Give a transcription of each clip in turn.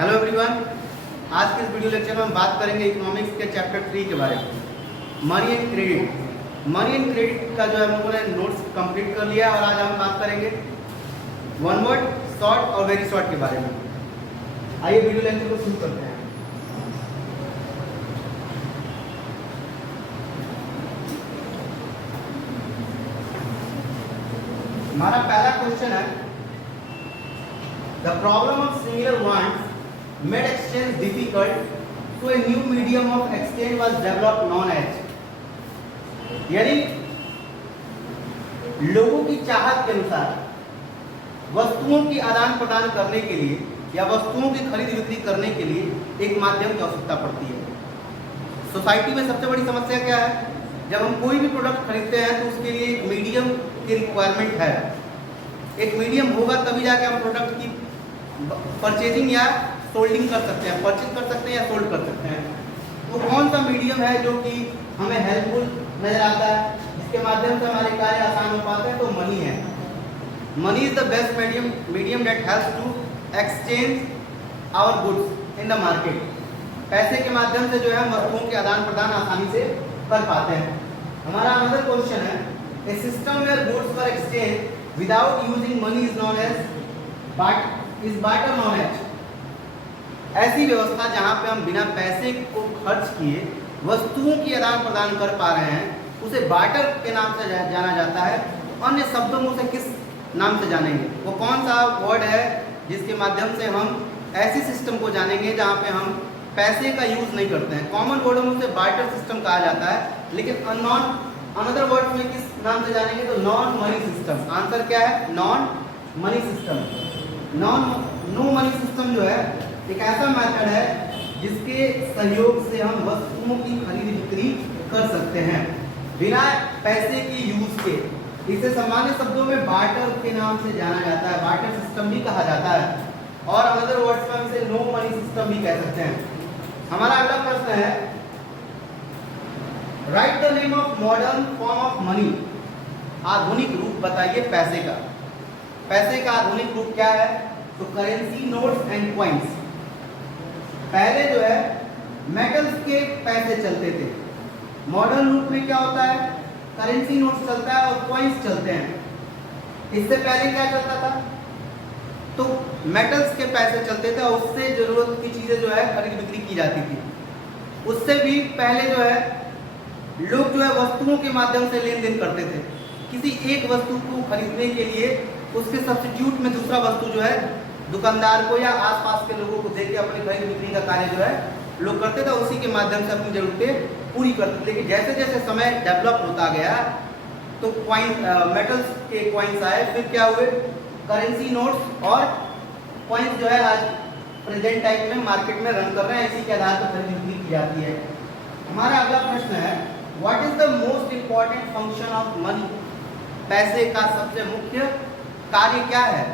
Hello everyone, आज के इस वीडियो लेक्चर में हम बात करेंगे इकोनॉमिक्स के चैप्टर 3 के बारे में, money and credit. Money and credit का जो है हम लोगों ने नोट्स कंप्लीट कर लिया और आज हम बात करेंगे वन वर्ड, शॉर्ट और वेरी शॉर्ट के बारे में। आइए वीडियो लेक्चर को शुरू करते हैं। हमारा पहला क्वेश्चन है, the problem of similar wants made exchange difficult, so a new medium of exchange was developed known as। यानी लोगों की चाहत के अनुसार वस्तुओं की आदान प्रदान करने के लिए या वस्तुओं की खरीद बिक्री करने के लिए एक माध्यम की आवश्यकता पड़ती है। सोसाइटी में सबसे बड़ी समस्या क्या है? जब हम कोई भी प्रोडक्ट खरीदते हैं तो उसके लिए एक मीडियम की रिक्वायरमेंट है। एक मीडियम होगा तभी जाके हम प्रोडक्ट की परचेजिंग या सोल्डिंग कर सकते हैं, परचेज कर सकते हैं या सोल्ड कर सकते हैं। तो कौन सा मीडियम है जो कि हमें हेल्पफुल नजर आता है, जिसके माध्यम से हमारे कार्य आसान हो पाते हैं? तो मनी है। Money is the best medium that helps to exchange our goods in the market. पैसे के माध्यम से जो है हम वस्तुओं के आदान प्रदान आसानी से कर पाते हैं। हमारा अनदर क्वेश्चन है, a system where goods for exchange without using money is known as barter known as. ऐसी व्यवस्था जहां पे हम बिना पैसे को खर्च किए वस्तुओं की आदान प्रदान कर पा रहे हैं, उसे बार्टर के नाम से जाना जाता है। अन्य शब्दों में उसे किस नाम से जानेंगे? वो कौन सा वर्ड है जिसके माध्यम से हम ऐसी सिस्टम को जानेंगे जहां पे हम पैसे का यूज नहीं करते हैं? कॉमन वर्डों में उसे बार्टर सिस्टम कहा जाता है, लेकिन अनदर वर्ड में किस नाम से जानेंगे? तो नॉन मनी सिस्टम। आंसर क्या है? Non money system. No money system जो है एक ऐसा मेथड है जिसके सहयोग से हम वस्तुओं की खरीद बिक्री कर सकते हैं बिना पैसे के यूज के। इसे सामान्य शब्दों में बार्टर के नाम से जाना जाता है, बार्टर सिस्टम भी कहा जाता है, और अनदर वर्ड्स में इसे नो मनी सिस्टम भी कह सकते हैं। हमारा अगला प्रश्न है, write the name of modern form of money. आधुनिक रूप बताइए पैसे का। पैसे का आधुनिक रूप क्या है? तो करेंसी, नोट्स एंड कॉइन्स। पहले जो है मेटल्स के पैसे चलते थे। मॉडर्न रूप में क्या होता है? करेंसी नोट्स चलता है और कॉइन्स चलते हैं। इससे पहले क्या चलता था? तो मेटल्स के पैसे चलते थे और उससे जरूरत की चीजें जो है खरीद बिक्री की जाती थी। उससे भी पहले जो है लोग जो है वस्तुओं के माध्यम से लेन देन करते थे। किसी एक वस्तु को खरीदने के लिए उसके सब्स्टिट्यूट में दूसरा वस्तु जो है दुकानदार को या आसपास के लोगों को देके अपनी खरीद बिक्री का कार्य जो है लोग करते थे, उसी के माध्यम से अपनी जरूरतें पूरी करते थे। लेकिन जैसे जैसे समय डेवलप होता गया तो मेटल्स के कॉइन्स आए, फिर क्या हुए? करेंसी नोट्स और कॉइन्स जो है आज प्रेजेंट टाइम में मार्केट में रन कर रहे हैं। इसी के आधार पर खरीद बिक्री की जाती है। हमारा अगला प्रश्न है, what is the most important function of money. पैसे का सबसे मुख्य कार्य क्या है?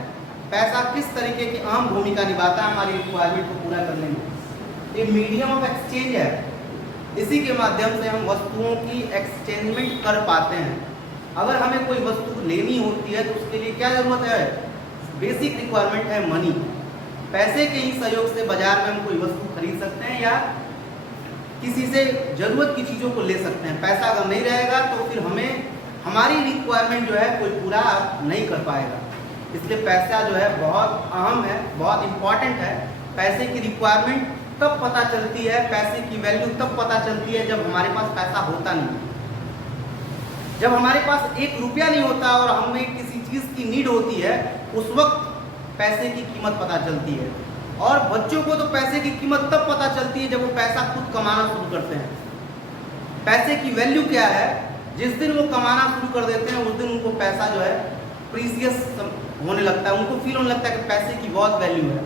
पैसा किस तरीके की अहम भूमिका निभाता है हमारी रिक्वायरमेंट को पूरा करने में? ये मीडियम ऑफ एक्सचेंज है। इसी के माध्यम से हम वस्तुओं की एक्सचेंजमेंट कर पाते हैं। अगर हमें कोई वस्तु लेनी होती है तो उसके लिए क्या जरूरत है? बेसिक रिक्वायरमेंट है मनी। पैसे के ही सहयोग से बाजार में हम कोई वस्तु खरीद सकते हैं या किसी से जरूरत की चीज़ों को ले सकते हैं। पैसा अगर नहीं रहेगा तो फिर हमें हमारी रिक्वायरमेंट जो है कोई पूरा नहीं कर पाएगा। इसलिए पैसा जो है बहुत अहम है, बहुत इंपॉर्टेंट है। पैसे की रिक्वायरमेंट तब पता चलती है, पैसे की वैल्यू तब पता चलती है जब हमारे पास पैसा होता नहीं। जब हमारे पास एक रुपया नहीं होता और हमें किसी चीज़ की नीड होती है, उस वक्त पैसे की कीमत पता चलती है। और बच्चों को तो पैसे की कीमत तब पता चलती है जब वो पैसा खुद कमाना शुरू करते हैं। पैसे की वैल्यू क्या है? जिस दिन वो कमाना शुरू कर देते हैं उस दिन उनको पैसा जो है प्रीसियस होने लगता है, उनको फील होने लगता है कि पैसे की बहुत वैल्यू है।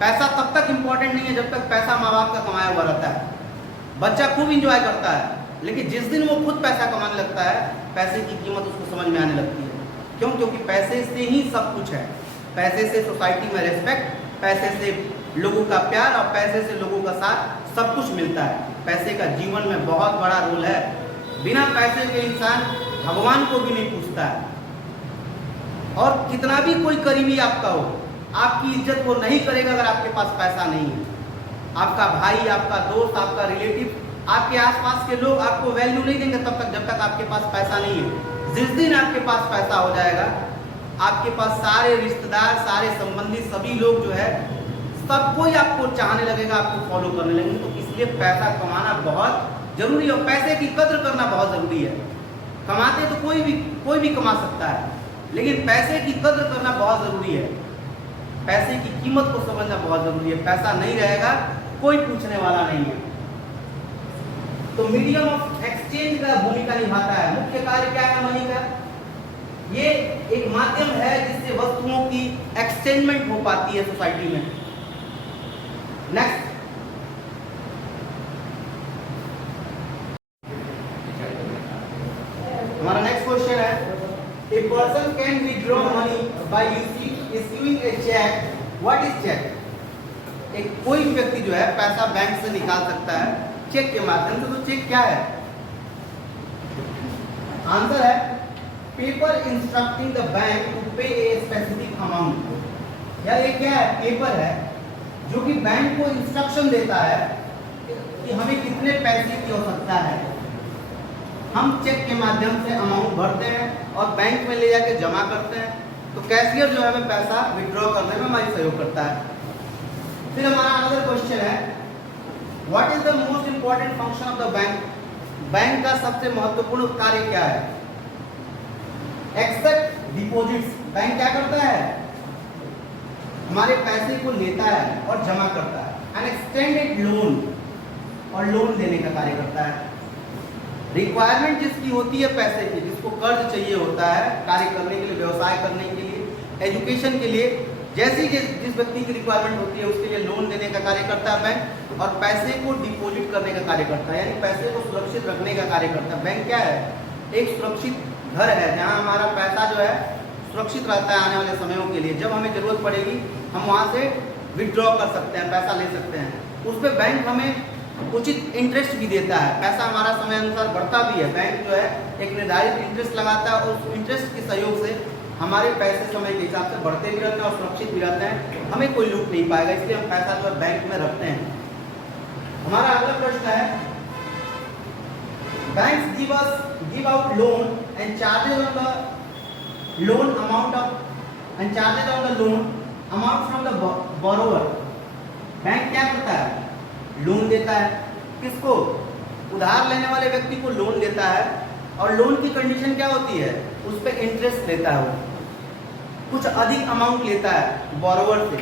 पैसा तब तक इम्पोर्टेंट नहीं है जब तक पैसा माँ बाप का कमाया हुआ रहता है। बच्चा खूब इंजॉय करता है, लेकिन जिस दिन वो खुद पैसा कमाने लगता है पैसे की कीमत उसको समझ में आने लगती है। क्यों? क्योंकि पैसे से ही सब कुछ है। पैसे से सोसाइटी में रेस्पेक्ट, पैसे से लोगों का प्यार और पैसे से लोगों का साथ सब कुछ मिलता है। पैसे का जीवन में बहुत बड़ा रोल है। बिना पैसे के इंसान भगवान को भी नहीं पूछता है। और कितना भी कोई करीबी आपका हो, आपकी इज्जत वो नहीं करेगा अगर आपके पास पैसा नहीं है। आपका भाई, आपका दोस्त, आपका रिलेटिव, आपके आसपास के लोग आपको वैल्यू नहीं देंगे तब तक जब तक आपके पास पैसा नहीं है। जिस दिन आपके पास पैसा हो जाएगा, आपके पास सारे रिश्तेदार, सारे संबंधी, सभी लोग जो है सब कोई आपको चाहने लगेगा, आपको फॉलो करने लगेंगे। तो इसलिए पैसा कमाना बहुत जरूरी है और पैसे की कद्र करना बहुत जरूरी है। कमाते तो कोई भी कमा सकता है, लेकिन पैसे की कद्र करना बहुत जरूरी है। पैसे की कीमत को समझना बहुत जरूरी है। पैसा नहीं रहेगा कोई पूछने वाला नहीं है। तो मीडियम ऑफ एक्सचेंज का भूमिका निभाता है। मुख्य कार्य क्या है मनी का? ये एक माध्यम है जिससे वस्तुओं की एक्सचेंजमेंट हो पाती है सोसाइटी में। नेक्स्ट, हमारा नेक्स्ट क्वेश्चन है, a person can withdraw money by issuing a cheque. What is cheque? एक कोई व्यक्ति जो है पैसा बैंक से निकाल सकता है चेक के माध्यम से। तो चेक क्या है? आंसर है paper instructing the bank to pay a specific amount. या ये क्या है? पेपर है जो कि बैंक को इंस्ट्रक्शन देता है कि हमें कितने पैसे की आवश्यकता है। हम चेक के माध्यम से अमाउंट भरते हैं और बैंक में ले जाके जमा करते हैं। तो कैशियर जो है हमें पैसा विड्रॉ करने में हमारी सहयोग करता है। फिर हमारा अगला क्वेश्चन है, what is the most important function of the bank? Bank का सबसे महत्वपूर्ण कार्य क्या है? Accept deposits. बैंक क्या करता है? हमारे पैसे को लेता है और जमा करता है। एंड एक्सटेंडेड लोन, और लोन देने का कार्य करता है। रिक्वायरमेंट जिसकी होती है पैसे की, जिसको कर्ज चाहिए होता है कार्य करने के लिए, व्यवसाय करने के लिए, एजुकेशन के लिए, जैसी जिस व्यक्ति की रिक्वायरमेंट होती है उसके लिए लोन देने का कार्य करता है बैंक। और पैसे को डिपॉजिट करने का कार्य करता है, यानी पैसे को सुरक्षित रखने का कार्य करता है। बैंक क्या है? एक सुरक्षित घर है जहाँ हमारा पैसा जो है सुरक्षित रहता है आने वाले समयों के लिए। जब हमें जरूरत पड़ेगी हम वहाँ से विड्रॉ कर सकते हैं, पैसा ले सकते हैं। उस पर बैंक हमें उचित इंटरेस्ट भी देता है। पैसा हमारा समय अनुसार बढ़ता भी है। बैंक जो है एक निर्धारित इंटरेस्ट लगाता है और उस इंटरेस्ट के सहयोग से हमारे पैसे समय के हिसाब से बढ़ते भी रहते हैं और सुरक्षित भी रहते हैं। हमें कोई लूट नहीं पाएगा, इसलिए हम पैसा जो है बैंक में रखते हैं। हमारा अगला प्रश्न है, banks give out loan and charges on the loan amount from the borrower. Bank क्या करता है? लोन देता है। किसको? उधार लेने वाले व्यक्ति को लोन देता है और लोन की कंडीशन क्या होती है? उस पर इंटरेस्ट लेता है, वो कुछ अधिक अमाउंट लेता है बोरोवर से।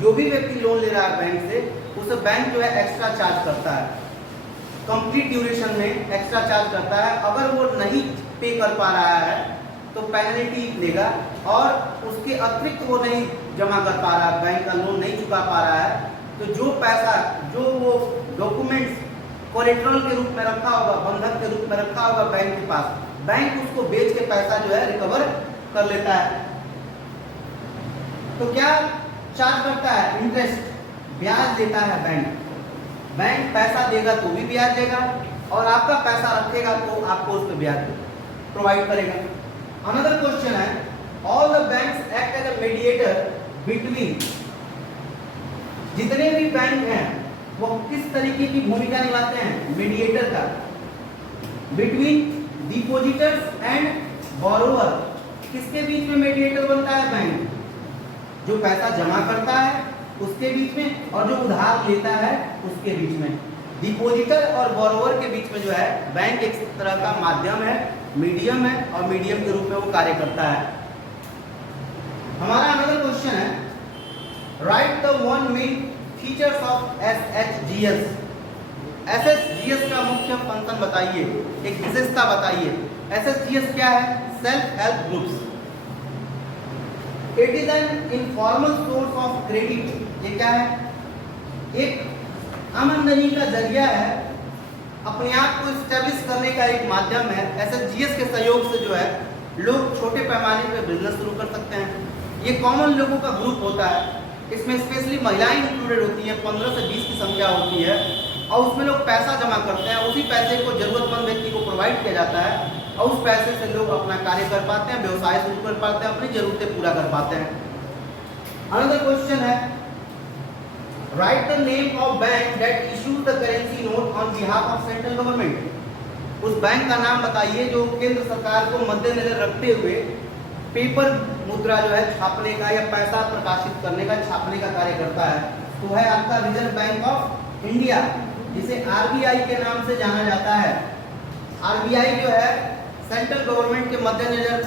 जो भी व्यक्ति लोन ले रहा है बैंक से, उसे बैंक जो है एक्स्ट्रा चार्ज करता है। कंप्लीट ड्यूरेशन में एक्स्ट्रा चार्ज करता है। अगर वो नहीं पे कर पा रहा है तो पेनल्टी लेगा, और उसके अतिरिक्त वो नहीं जमा कर पा रहा है, बैंक का लोन नहीं चुका पा रहा है, तो जो पैसा, जो वो डॉक्यूमेंट्स कोलेटरल के रूप में रखा होगा, बंधक के रूप में रखा होगा बैंक के पास, बैंक उसको बेच के पैसा जो है रिकवर कर लेता है। तो क्या चार्ज करता है? इंटरेस्ट, ब्याज देता है बैंक। बैंक पैसा देगा तो भी ब्याज देगा, और आपका पैसा रखेगा तो आपको उस पर ब्याज प्रोवाइड करेगा। अनदर क्वेश्चन है, all the banks act as a mediator between. जितने भी बैंक हैं वो किस तरीके की भूमिका निभाते हैं? मीडिएटर का। Between depositors and borrower. किसके बीच में मीडिएटर बनता है? बैंक। जो पैसा जमा करता है उसके बीच में, और जो उधार लेता है उसके बीच में। डिपॉजिटर और बोरोवर के बीच में जो है बैंक एक तरह का माध्यम है, मीडियम है, और मीडियम के रूप में वो कार्य करता है। हमारा अगला क्वेश्चन है, write the one main features of SHGS। SHGS का मुख्य फंक्शन बताइए, एक विशेषता बताइए। SHGS क्या है? Self help groups. It is an informal source of credit. ये क्या है? एक आमदनी का जरिया है, अपने आप को स्टैब्लिश करने का एक माध्यम है। SHGS के सहयोग से जो है लोग छोटे पैमाने पर बिजनेस शुरू कर सकते हैं। ये कॉमन लोगों का ग्रुप होता है, इसमें स्पेशली महिलाएं इंक्लूडेड होती हैं। 15 से 20 की संख्या होती है, और उसमें लोग पैसा जमा करते हैं। उसी पैसे को जरूरतमंद व्यक्ति को प्रोवाइड किया जाता है, और उस पैसे से लोग अपना कार्य कर पाते हैं, व्यवसाय शुरू कर पाते हैं, अपनी जरूरतें पूरा कर पाते हैं। अनदर क्वेश्चन है, write the name of bank that issues the currency note on behalf of central government. उस बैंक का नाम बताइए जो केंद्र सरकार को मद्देनजर रखते हुए पेपर मुद्रा जो है छापने का या पैसा प्रकाशित करने का, छापने का कार्य करता है। तो है आपका रिजर्व बैंक ऑफ इंडिया, जिसे आरबीआई के नाम से जाना जाता है। आरबीआई जो है सेंट्रल गवर्नमेंट के मद्देनजर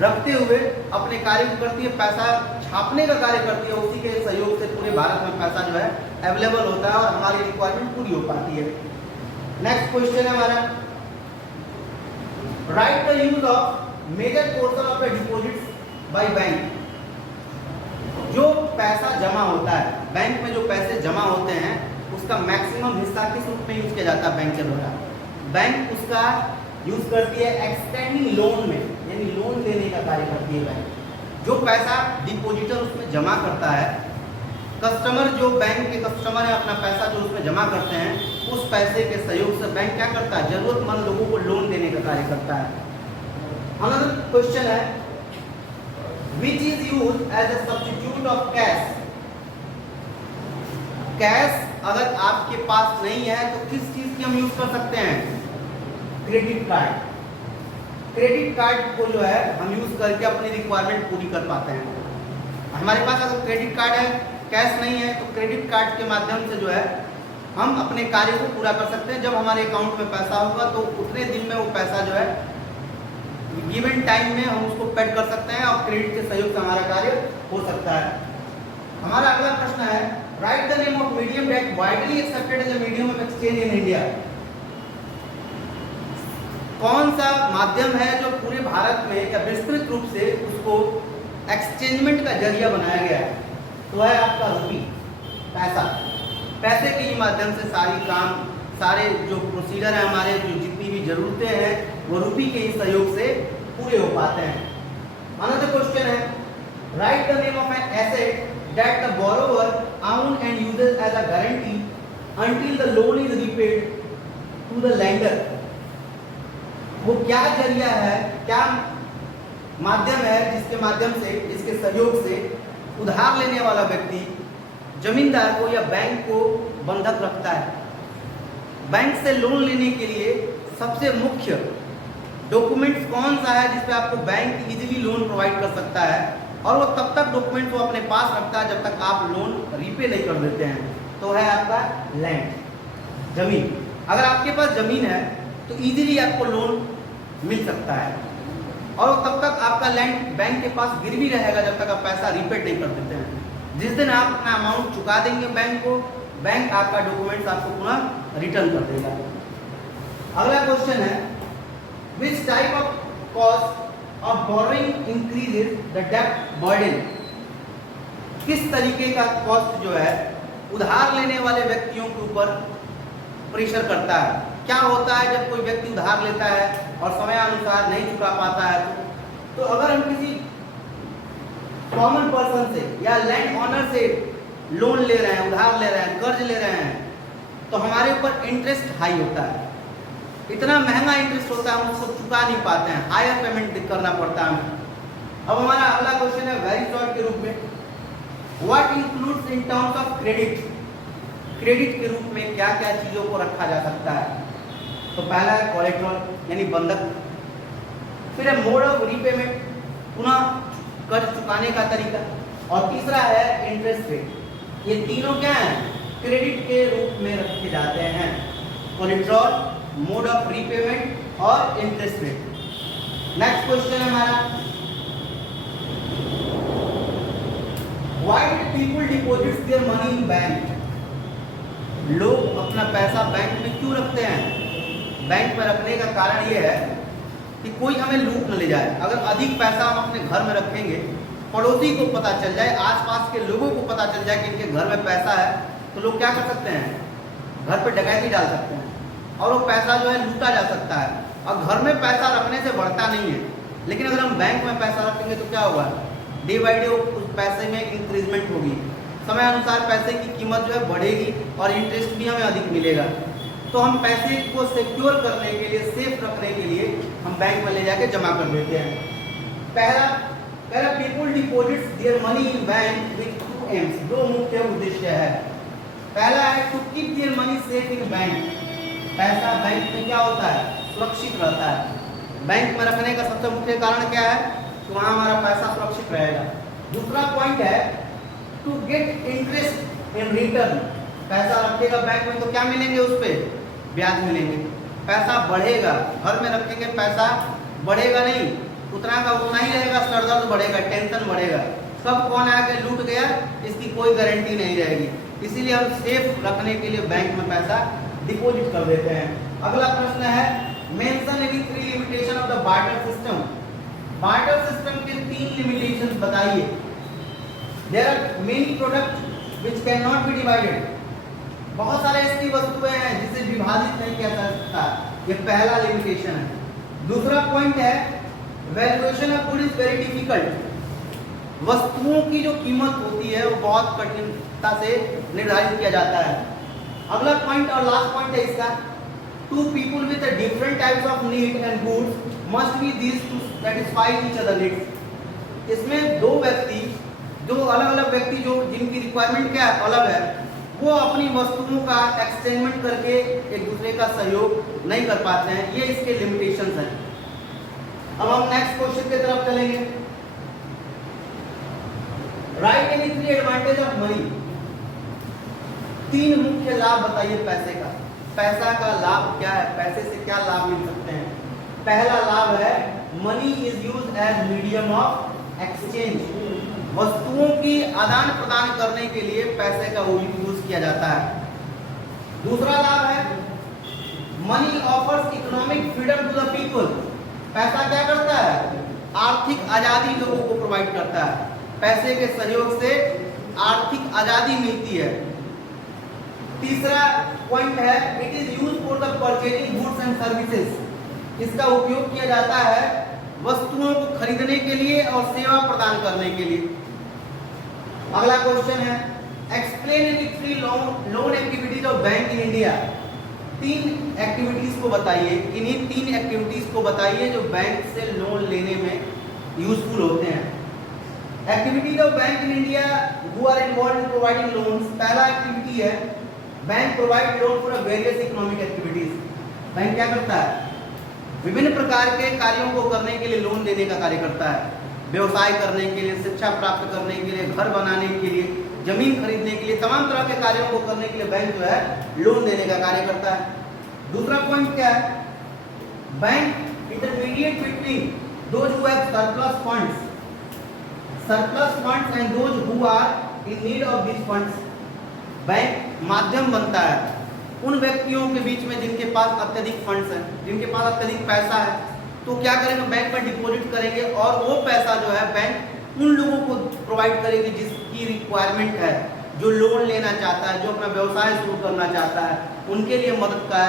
रखते हुए अपने कार्य को करती है, पैसा छापने का कार्य करती है। उसी के सहयोग से पूरे भारत में पैसा जो है अवेलेबल होता है और हमारी रिक्वायरमेंट पूरी हो पाती है। नेक्स्ट क्वेश्चन है हमारा, write the use of major portion of the deposits by bank. जो पैसा जमा होता है बैंक में, जो पैसे जमा होते हैं उसका मैक्सिमम हिस्सा किस रूप में यूज किया जाता है बैंक के द्वारा? बैंक उसका यूज करती है एक्सटेंडिंग लोन में, यानी लोन देने का कार्य करती है बैंक। जो पैसा डिपॉजिटर उसमें जमा करता है, कस्टमर जो बैंक के कस्टमर है अपना पैसा जो उसमें जमा करते हैं, उस पैसे के सहयोग से बैंक क्या करता है? जरूरतमंद लोगों को लोन देने का कार्य करता है। अनदर क्वेश्चन है, which is used as a substitute of cash। Cash अगर आपके पास नहीं है तो किस चीज की हम यूज कर सकते हैं? Credit card. क्रेडिट कार्ड को जो है हम यूज करके अपनी रिक्वायरमेंट पूरी कर पाते हैं। हमारे पास अगर क्रेडिट कार्ड है, कैश नहीं है, तो क्रेडिट कार्ड के माध्यम से जो है हम अपने कार्य को पूरा कर सकते हैं। जब हमारे अकाउंट में पैसा होगा तो उतने दिन में वो पैसा जो है गिवन टाइम में हम उसको पेड कर सकते हैं और क्रेडिट के सहयोग से हमारा कार्य हो सकता है। हमारा अगला प्रश्न है, write the name of medium that widely accepted as a medium of exchange in India. कौन सा माध्यम है जो पूरे भारत में या विस्तृत रूप से उसको एक्सचेंजमेंट का जरिया बनाया गया है? तो है आपका रुपी, पैसा। पैसे के ही माध्यम से सारे जो प्रोसीजर है हमारे, जो जितनी भी जरूरतें हैं वो रुपी के ही सहयोग से पूरे हो पाते हैं। अनदर क्वेश्चन है, write the name of an asset that the borrower own and uses as a guarantee until the loan is repaid to the lender। वो क्या जरिया है, क्या माध्यम है जिसके माध्यम से, जिसके सहयोग से उधार लेने वाला व्यक्ति जमींदार को या बैंक को बंधक रखता है? बैंक से लोन लेने के लिए सबसे मुख्य डॉक्यूमेंट्स कौन सा है जिसपे आपको बैंक इजीली लोन प्रोवाइड कर सकता है? और वो तब तक डॉक्यूमेंट वो अपने पास रखता है जब तक आप लोन रीपे नहीं कर देते हैं। तो है आपका लैंड, जमीन। अगर आपके पास जमीन है तो इजीली आपको लोन मिल सकता है और तब तक आपका लैंड बैंक के पास गिरवी रहेगा जब तक आप पैसा रीपेड नहीं कर देते हैं। जिस दिन आप अपना अमाउंट चुका देंगे बैंक को, बैंक आपका डॉक्यूमेंट्स आपको पुनः रिटर्न कर देगा। अगला क्वेश्चन है, which type of cost of borrowing increases the डेब्ट बर्डन। किस तरीके का कॉस्ट जो है उधार लेने वाले व्यक्तियों के ऊपर प्रेशर करता है? क्या होता है जब कोई व्यक्ति उधार लेता है और समय अनुसार नहीं चुका पाता है तो अगर हम किसी कॉमन पर्सन से या लैंड ऑनर से लोन ले रहे हैं, उधार ले रहे हैं, कर्ज ले रहे हैं, तो हमारे ऊपर इंटरेस्ट हाई होता है। इतना महंगा इंटरेस्ट होता है, हम उसको चुका नहीं पाते हैं, हायर पेमेंट करना पड़ता है हमें। अब हमारा अगला क्वेश्चन है वेरी शॉर्ट के रूप में, what includes in terms of credit. Credit के रूप में क्या क्या चीजों को रखा जा सकता है? तो पहला है कोलेटरल यानी बंधक, फिर है मोड ऑफ रीपेमेंट, पुनः कर्ज चुकाने का तरीका, और तीसरा है इंटरेस्ट रेट। ये तीनों क्या हैं? क्रेडिट के रूप में रखे जाते हैं, कोलेटरल, मोड ऑफ रीपेमेंट और इंटरेस्ट रेट। नेक्स्ट क्वेश्चन है हमारा, why do people deposit there money in bank. लोग अपना पैसा बैंक में क्यों रखते हैं? बैंक में रखने का कारण ये है कि कोई हमें लूट न ले जाए। अगर अधिक पैसा हम अपने घर में रखेंगे, पड़ोसी को पता चल जाए, आसपास के लोगों को पता चल जाए कि इनके घर में पैसा है, तो लोग क्या कर सकते हैं? घर पर डकैती डाल सकते हैं और वो पैसा जो है लूटा जा सकता है। और घर में पैसा रखने से बढ़ता नहीं है, लेकिन अगर हम बैंक में पैसा रखेंगे तो क्या होगा? डे बाई डे उस पैसे में इंक्रीजमेंट होगी, समय अनुसार पैसे की कीमत जो है बढ़ेगी और इंटरेस्ट भी हमें अधिक मिलेगा। तो हम पैसे को सिक्योर करने के लिए, सेफ रखने के लिए हम बैंक में ले जाके जमा कर देते हैं। कह रहा people deposits their money in bank with two aims, दो मुख्य उद्देश्य है। पहला है to keep their money safe in bank, पैसा बैंक में क्या होता है, सुरक्षित रहता है। बैंक में रखने का सबसे मुख्य कारण क्या है, कि वहाँ हमारा पैसा सुरक्षित रहेगा। दूसरा पॉइंट है to get interest in return, पैसा रखेगा बैंक में तो क्या मिलेंगे, उस पे ब्याज मिलेंगे, पैसा बढ़ेगा। घर में रखेंगे पैसा बढ़ेगा नहीं, उतना का उतना ही रहेगा, सरदर्द बढ़ेगा, टेंशन बढ़ेगा, कब कौन आके लूट गया इसकी कोई गारंटी नहीं रहेगी। इसीलिए हम सेफ रखने के लिए बैंक में पैसा डिपॉजिट कर देते हैं। अगला प्रश्न है mention any 3 limitation of the barter system, barter system के 3 लिमिटेशंस बताइए। There are many product which can not be divided, बहुत सारे ऐसी वस्तुएं हैं जिसे विभाजित नहीं किया जा सकता, ये पहला लिमिटेशन है। दूसरा पॉइंट है valuation of good is very difficult, वस्तुओं की जो कीमत होती है वो बहुत कठिनता से निर्धारित किया जाता है। अगला पॉइंट और लास्ट पॉइंट है इसका, two people with different types of need and goods must be these to satisfy each other needs. इसमें दो व्यक्ति, जो अलग अलग व्यक्ति जो जिनकी रिक्वायरमेंट क्या अलग है, वो अपनी वस्तुओं का एक्सचेंजमेंट करके एक दूसरे का सहयोग नहीं कर पाते हैं, ये इसके लिमिटेशंस हैं। अब हम नेक्स्ट क्वेश्चन की तरफ चलेंगे। Right any 3 advantage of money, 3 मुख्य लाभ बताइए पैसे का। पैसा का लाभ क्या है, पैसे से क्या लाभ मिल सकते हैं। पहला लाभ है money is used as medium of exchange, वस्तुओं की आदान प्रदान करने के लिए पैसे का यूज किया जाता है। दूसरा लाभ है money offers economic freedom to the people, पैसा क्या करता है, आर्थिक आजादी लोगों को प्रोवाइड करता है, पैसे के सहयोग से आर्थिक आजादी मिलती है। तीसरा पॉइंट है it is used for the purchasing goods and services, इसका उपयोग किया जाता है वस्तुओं को खरीदने के लिए और सेवा प्रदान करने के लिए। अगला क्वेश्चन है explain any 3 loan activities of bank in India, 3 activities को बताइए, इन्हीं 3 एक्टिविटीज को बताइए जो बैंक से लोन लेने में यूजफुल होते हैं। Activities of bank in India who are involved in providing loans, पहला एक्टिविटी है bank provide loan for various economic activities. Bank क्या करता है, विभिन्न प्रकार के कार्यों को करने के लिए लोन देने का कार्य करता है, व्यवसाय करने के लिए, शिक्षा प्राप्त करने के लिए, घर बनाने के लिए, जमीन खरीदने के लिए, तमाम तरह के कार्यों को करने के लिए बैंक जो है लोन देने का कार्य करता है। दूसरा पॉइंट क्या है, bank intermediate between those who have surplus funds and those who are in need of this funds, bank माध्यम बनता है उन व्यक्तियों के बीच में जिनके पास अत्यधिक फंड्स हैं, जिनके पास अत्यधिक पैसा है, तो क्या करेंगे, बैंक में डिपॉजिट करेंगे और वो पैसा जो है बैंक उन लोगों को प्रोवाइड करेगी जिसकी रिक्वायरमेंट है, जो लोन लेना चाहता है, जो अपना व्यवसाय शुरू करना चाहता है, उनके लिए मदद का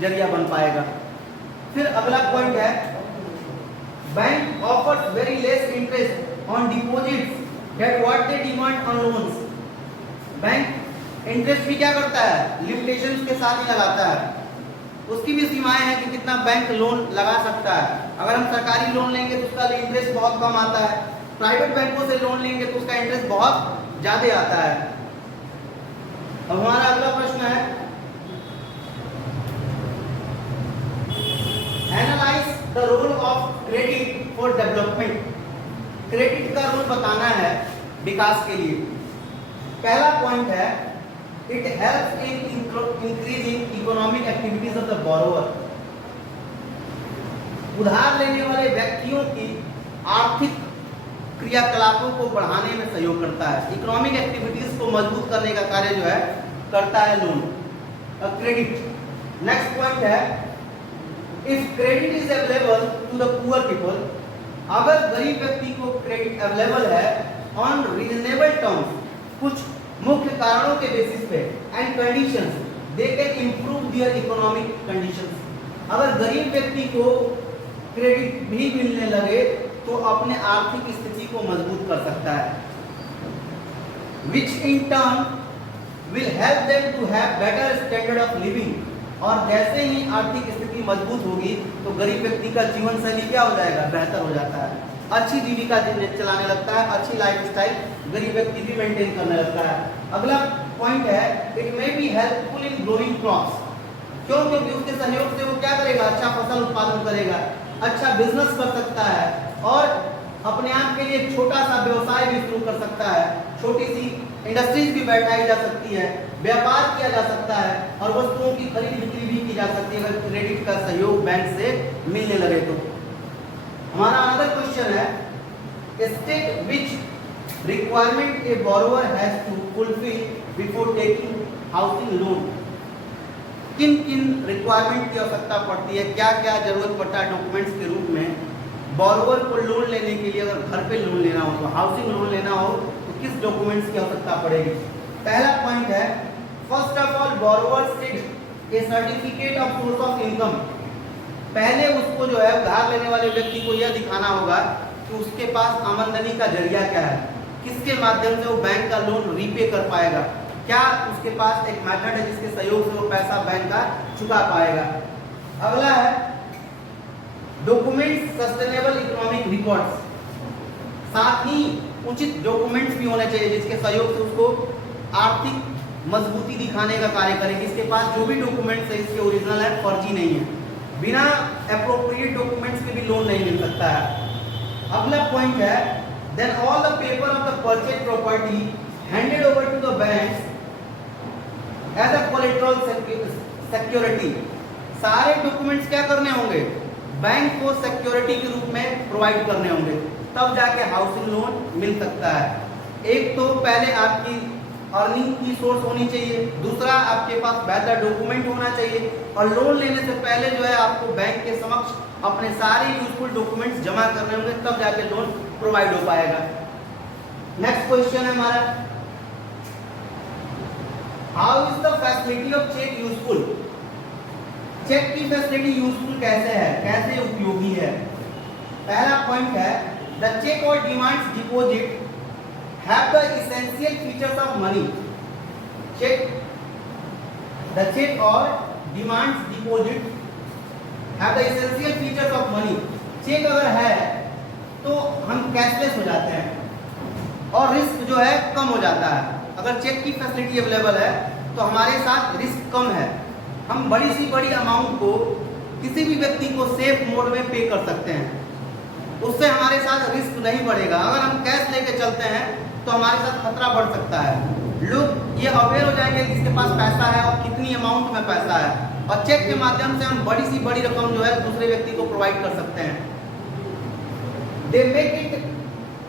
जरिया बन पाएगा। फिर अगला पॉइंट है bank offers very less interest on deposits that what they demand on loans, bank interest भी क्या करता है, लिमिटेशंस के साथ ही लगाता है, उसकी भी सीमाएं हैं कि कितना बैंक लोन लगा सकता है। अगर हम सरकारी लोन लेंगे तो उसका इंटरेस्ट बहुत कम आता है, प्राइवेट बैंकों से लोन लेंगे तो उसका इंटरेस्ट बहुत ज्यादा आता है। अब हमारा अगला प्रश्न है analyse the role of credit for development, credit का रोल बताना है विकास के लिए। पहला पॉइंट है it helps in increasing economic activities of the borrower, उधार लेने वाले व्यक्तियों की आर्थिक क्रियाकलापों को बढ़ाने में सहयोग करता है, इकोनॉमिक एक्टिविटीज को मजबूत करने का कार्य जो है करता है लोन, क्रेडिट। नेक्स्ट पॉइंट है if credit is available to the poor people, अगर गरीब व्यक्ति को क्रेडिट अवेलेबल है ऑन रीजनेबल टर्म्स, कुछ मुख्य कारणों के बेसिस पे and conditions, they can improve their economic conditions, अगर गरीब व्यक्ति को क्रेडिट भी मिलने लगे तो अपने आर्थिक स्थिति को मजबूत कर सकता है, which in turn will help them to have better standard of living, और जैसे ही आर्थिक स्थिति मजबूत होगी तो गरीब व्यक्ति का जीवन शैली क्या हो जाएगा, बेहतर हो जाता है। अच्छी जीविका चलाने लगता है, अच्छी लाइफस्टाइल गरीब व्यक्ति भी मेंटेन करने लगता है। अगला पॉइंट है it may be helpful in growing crops. क्यों? क्योंकि उसके सहयोग से वो क्या करेगा, अच्छा फसल उत्पादन करेगा, अच्छा बिजनेस कर सकता है और अपने आप के लिए एक छोटा सा व्यवसाय भी शुरू कर सकता है, छोटी सी इंडस्ट्रीज भी बैठाई जा सकती है, व्यापार किया जा सकता है और वस्तुओं की खरीद बिक्री भी की जा सकती है अगर क्रेडिट का सहयोग बैंक से मिलने लगे तो। हमारा अगला क्वेश्चन है state which requirement a borrower has to fulfil before taking housing loan. किन किन रिक्वायरमेंट की आवश्यकता पड़ती है, क्या क्या जरूरत पड़ता है डॉक्यूमेंट्स के रूप में बोरोवर को लोन लेने के लिए? अगर घर पे लोन लेना हो तो हाउसिंग लोन लेना हो तो किस डॉक्यूमेंट्स की आवश्यकता पड़ेगी? पहला पॉइंट है first of all borrower needs A certificate of source of income. पहले उसको जो है उधार लेने वाले व्यक्ति को यह दिखाना होगा कि उसके पास आमदनी का जरिया क्या है, किसके माध्यम से वो बैंक का लोन रीपे कर पाएगा, क्या उसके पास एक मेथड है जिसके सहयोग से वो पैसा बैंक का चुका पाएगा। अगला है डॉक्यूमेंट्स सस्टेनेबल इकोनॉमिक रिकॉर्ड्स। साथ ही उचित डॉक्यूमेंट्स भी होने चाहिए जिसके सहयोग से उसको आर्थिक मजबूती दिखाने का कार्य करेंगे। इसके पास जो भी डॉक्यूमेंट्स है इसके ओरिजिनल है, फर्जी नहीं है। बिना अप्रोप्रिएट डॉक्यूमेंट्स के भी लोन नहीं मिल सकता है। अगला पॉइंट है then all the paper of the purchase property handed over to the bank as a collateral security. सारे डॉक्यूमेंट्स क्या करने होंगे, बैंक को सिक्योरिटी के रूप में प्रोवाइड करने होंगे, तब जाके हाउसिंग लोन मिल सकता है। एक तो पहले आपकी अर्निंग की सोर्स होनी चाहिए, दूसरा आपके पास वैध डॉक्यूमेंट होना चाहिए और लोन लेने से पहले जो है आपको बैंक के समक्ष अपने सारे यूजफुल डॉक्यूमेंट्स जमा करने होंगे, तब जाके लोन प्रोवाइड हो पाएगा। नेक्स्ट क्वेश्चन है हमारा how is the facility of cheque useful. Cheque की फैसिलिटी यूजफुल कैसे है, कैसे उपयोगी है? पहला पॉइंट है द चेक और demands deposit have the essential features of money. The check or demands deposit have the essential features of money. Cheque अगर है तो हम कैशलेस हो जाते हैं और रिस्क जो है कम हो जाता है। अगर चेक की फैसिलिटी अवेलेबल है तो हमारे साथ रिस्क कम है, हम बड़ी सी बड़ी अमाउंट को किसी भी व्यक्ति को सेफ मोड में पे कर सकते हैं, उससे हमारे साथ रिस्क नहीं बढ़ेगा। अगर हम कैश लेके चलते हैं तो हमारे साथ खतरा बढ़ सकता है, लोग ये अवेयर हो जाएंगे कि इसके पास पैसा है और कितनी अमाउंट में पैसा है, और चेक के माध्यम से हम बड़ी सी बड़ी रकम जो है दूसरे व्यक्ति को प्रोवाइड कर सकते हैं। They make it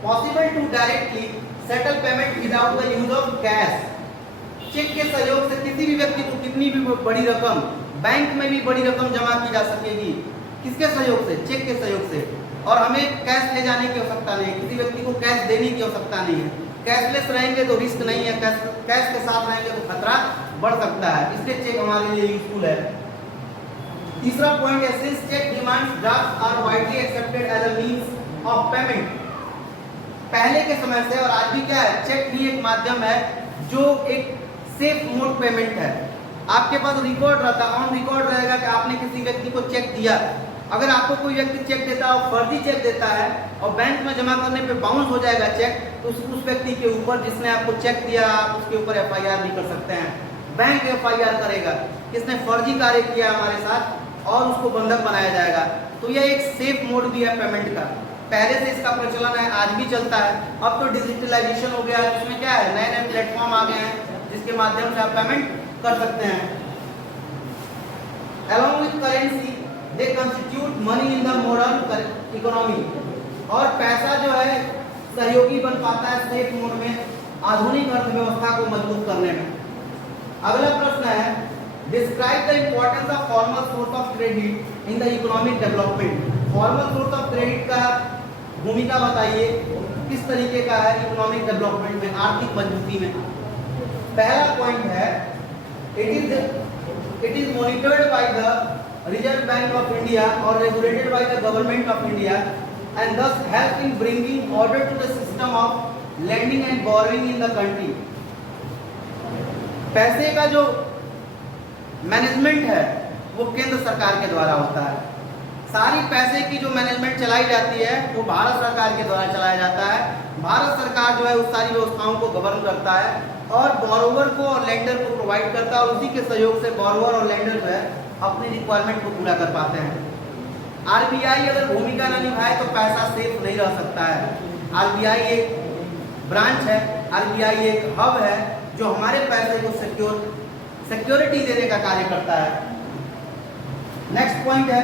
possible to directly settle payment without the use of cash. Cheque के सहयोग से किसी भी व्यक्ति को कितनी भी बड़ी रकम, बैंक में भी बड़ी रकम जमा की जा सकेगी, किसके सहयोग से? चेक के सहयोग से। और हमें कैश ले जाने की आवश्यकता नहीं है, किसी व्यक्ति को कैश देने की आवश्यकता नहीं है। कैशलेस रहेंगे तो रिस्क नहीं है, कैश के साथ रहेंगे तो खतरा बढ़ सकता है, इसलिए चेक हमारे लिए यूजफुल है। तीसरा पॉइंट है since cheque demands draft are widely accepted as a means of payment. पहले के समय से और आज भी क्या है, चेक ही एक माध्यम है जो एक सेफ मोड पेमेंट है। आपके पास रिकॉर्ड रहता है, ऑन रिकॉर्ड रहेगा कि आपने किसी व्यक्ति को चेक दिया। अगर आपको कोई व्यक्ति चेक देता है और फर्जी चेक देता है और बैंक में जमा करने पे बाउंस हो जाएगा चेक, तो उस व्यक्ति के ऊपर जिसने आपको चेक दिया आप उसके ऊपर एफआईआर भी कर सकते हैं। बैंक एफआईआर करेगा किसने फर्जी कार्य किया हमारे साथ और उसको बंधक बनाया जाएगा। तो यह एक सेफ मोड भी है पेमेंट का, पहले से इसका प्रचलन है, आज भी चलता है। अब तो डिजिटलाइजेशन हो गया है, इसमें क्या है नए नए प्लेटफॉर्म आ गए हैं जिसके माध्यम से आप पेमेंट कर सकते हैं। Along with currency, they constitute money in the modern economy। और पैसा जो है सहयोगी बन पाता है सेफ मोड में आधुनिक अर्थव्यवस्था को मजबूत करने में। अगला प्रश्न है describe the importance of formal source of credit in the economic development. Formal source of credit का भूमिका बताइए, किस तरीके का है इकोनॉमिक डेवलपमेंट में, आर्थिक मजबूती में। पहला पॉइंट है it is monitored by the Reserve Bank of India or regulated by the Government of India and thus help in bringing order to the system of lending and borrowing in the country। पैसे का जो management है वो केंद्र सरकार के द्वारा होता है। सारी पैसे की जो मैनेजमेंट चलाई जाती है वो भारत सरकार के द्वारा चलाया जाता है। भारत सरकार जो है उस सारी व्यवस्थाओं को गवर्न करता है और बोरोवर को और लेंडर को प्रोवाइड करता है, और उसी के सहयोग से बोरोवर और लेंडर जो है अपनी रिक्वायरमेंट को पूरा कर पाते हैं। आरबीआई अगर भूमिका न निभाए तो पैसा सेफ नहीं रह सकता है। आरबीआई एक ब्रांच है, आरबीआई एक हब है जो हमारे पैसे को सिक्योरिटी देने का कार्य करता है। नेक्स्ट पॉइंट है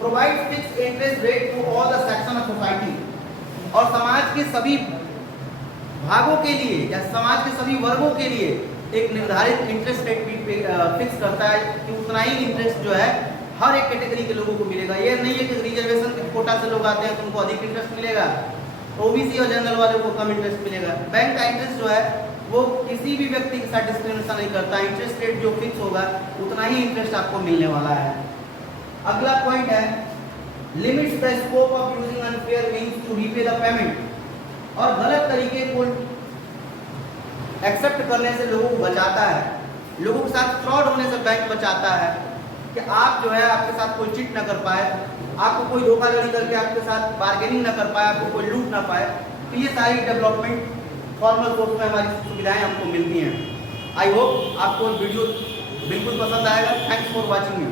provide fixed interest rate to all the section of society, और समाज के सभी भागों के लिए या समाज के सभी वर्गों के लिए एक निर्धारित इंटरेस्ट रेट भी फिक्स करता है कि उतना ही इंटरेस्ट जो है हर एक कैटेगरी के लोगों को मिलेगा। ये नहीं है कि रिजर्वेशन के कोटा से लोग आते हैं तो उनको अधिक इंटरेस्ट मिलेगा, ओबीसी और जनरल वालों को कम इंटरेस्ट मिलेगा। बैंक का इंटरेस्ट जो है वो किसी भी व्यक्ति के साथ डिस्क्रिमिनेशन नहीं करता। इंटरेस्ट रेट जो फिक्स होगा उतना ही इंटरेस्ट आपको मिलने वाला है। अगला पॉइंट है limits the scope of using unfair means to repay the payment, और गलत तरीके को एक्सेप्ट करने से लोगों को बचाता है। लोगों के साथ फ्रॉड होने से बैंक बचाता है कि आप जो है आपके साथ कोई चिट ना कर पाए, आपको कोई धोखाधड़ी करके आपके साथ बार्गेनिंग ना कर पाए, आपको कोई लूट ना पाए। तो ये सारी डेवलपमेंट फॉर्मल कोर्स में हमारी सुविधाएं हमको मिलती हैं। आई होप आपको वीडियो बिल्कुल पसंद आएगा। Thanks for watching you.